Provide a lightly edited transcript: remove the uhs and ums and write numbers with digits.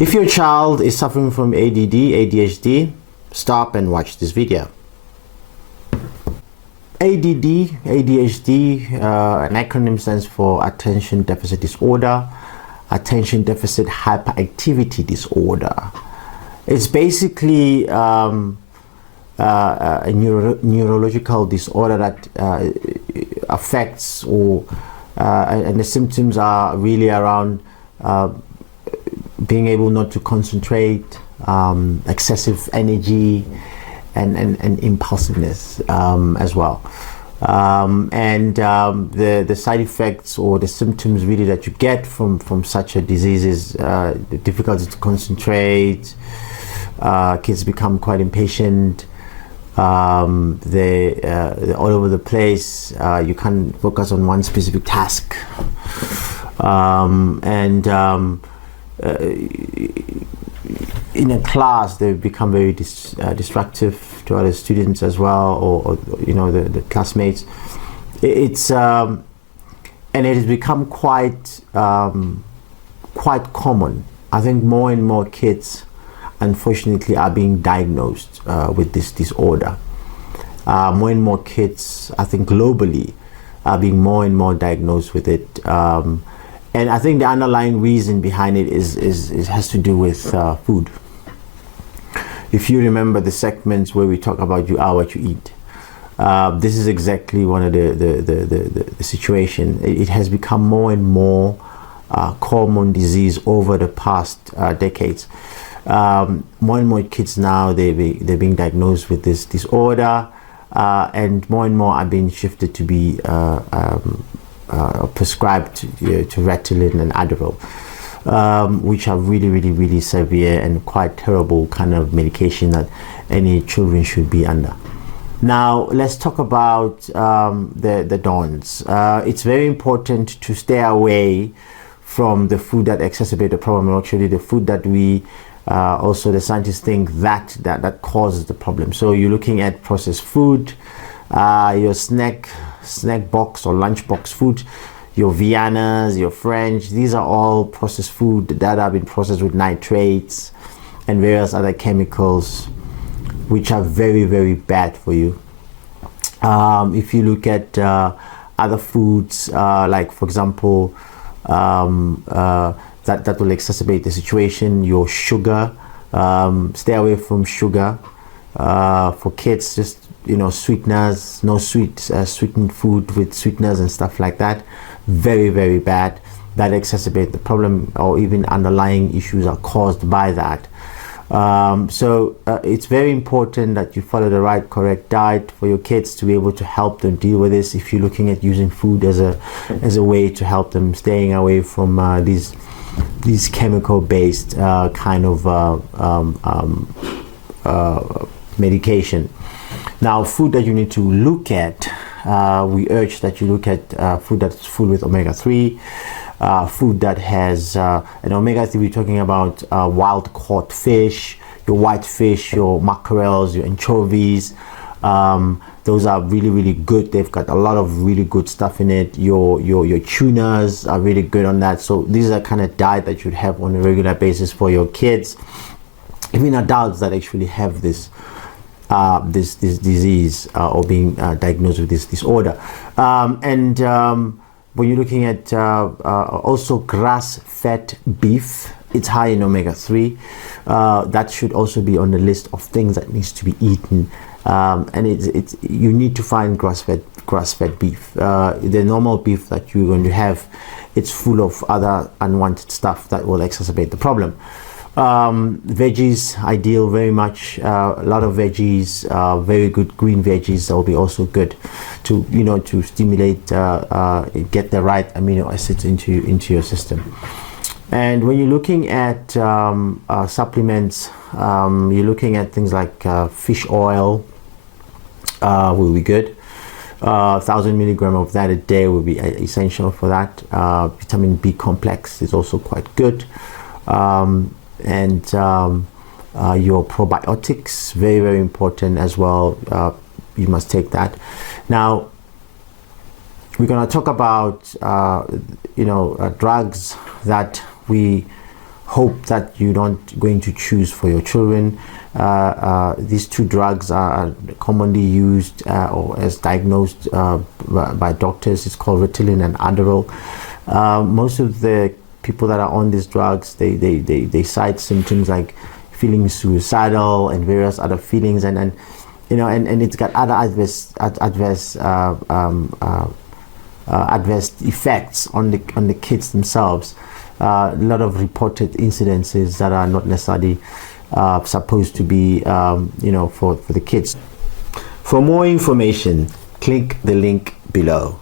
If your child is suffering from ADD, ADHD, stop and watch this video. ADD, ADHD, an acronym stands for Attention Deficit Disorder, Attention Deficit Hyperactivity Disorder. It's basically a neurological disorder that affects and the symptoms are really around being able not to concentrate, excessive energy, and impulsiveness as well. The side effects or the symptoms really that you get from such a disease is the difficulty to concentrate. Kids become quite impatient. They're all over the place. You can't focus on one specific task. In a class, they become very destructive to other students as well, or the classmates. It's and it has become quite common. I think more and more kids, unfortunately, are being diagnosed with this disorder. More and more kids, I think globally, are being more and more diagnosed with it. And I think the underlying reason behind it has to do with food. If you remember the segments where we talk about you are what you eat, this is exactly one of the situation. It has become more and more common disease over the past decades. More and more kids now, they're being diagnosed with this disorder, and more are being shifted to be prescribed to Ritalin and Adderall, which are really severe and quite terrible kind of medication that any children should be under. Now let's talk about the dons. It's very important to stay away from the food that exacerbate the problem, and actually the food that we also the scientists think that causes the problem. So you're looking at processed food, your snack box or lunch box food, your Viennas, your French. These are all processed food that have been processed with nitrates and various other chemicals, which are very bad for you. If you look at other foods, like for example, that will exacerbate the situation. Your sugar, stay away from sugar. For kids, just sweeteners, no sweetened food with sweeteners and stuff like that. Very bad. That exacerbate the problem, or even underlying issues are caused by that. So it's very important that you follow the right, correct diet for your kids to be able to help them deal with this. If you're looking at using food as a way to help them staying away from these chemical-based kind of medication. Now, food that you need to look at, we urge that you look at food that's full with omega-3, food that has an omega-3. We're talking about wild caught fish, your white fish, your mackerels, your anchovies. Those are really good. They've got a lot of really good stuff in it. Your tunas are really good on that. So these are kind of diet that you'd have on a regular basis for your kids, even adults that actually have this disease or being diagnosed with this disorder. When you're looking at also grass-fed beef, it's high in omega-3. That should also be on the list of things that needs to be eaten. And you need to find grass-fed beef. The normal beef that you're going to have, it's full of other unwanted stuff that will exacerbate the problem. Veggies, ideal very much. A lot of veggies, very good green veggies that will be also good to to stimulate, get the right amino acids into your system. And when you're looking at supplements, you're looking at things like fish oil will be good. 1,000 milligram of that a day will be essential for that. Vitamin B complex is also quite good. Your probiotics, very important as well. You must take that. Now we're going to talk about drugs that we hope that you're not going to choose for your children. These two drugs are commonly used or as diagnosed by doctors. It's called Ritalin and Adderall. Most of the people that are on these drugs, they cite symptoms like feeling suicidal and various other feelings, and it's got other adverse effects on the kids themselves. A lot of reported incidences that are not necessarily supposed to be for the kids. For more information, click the link below.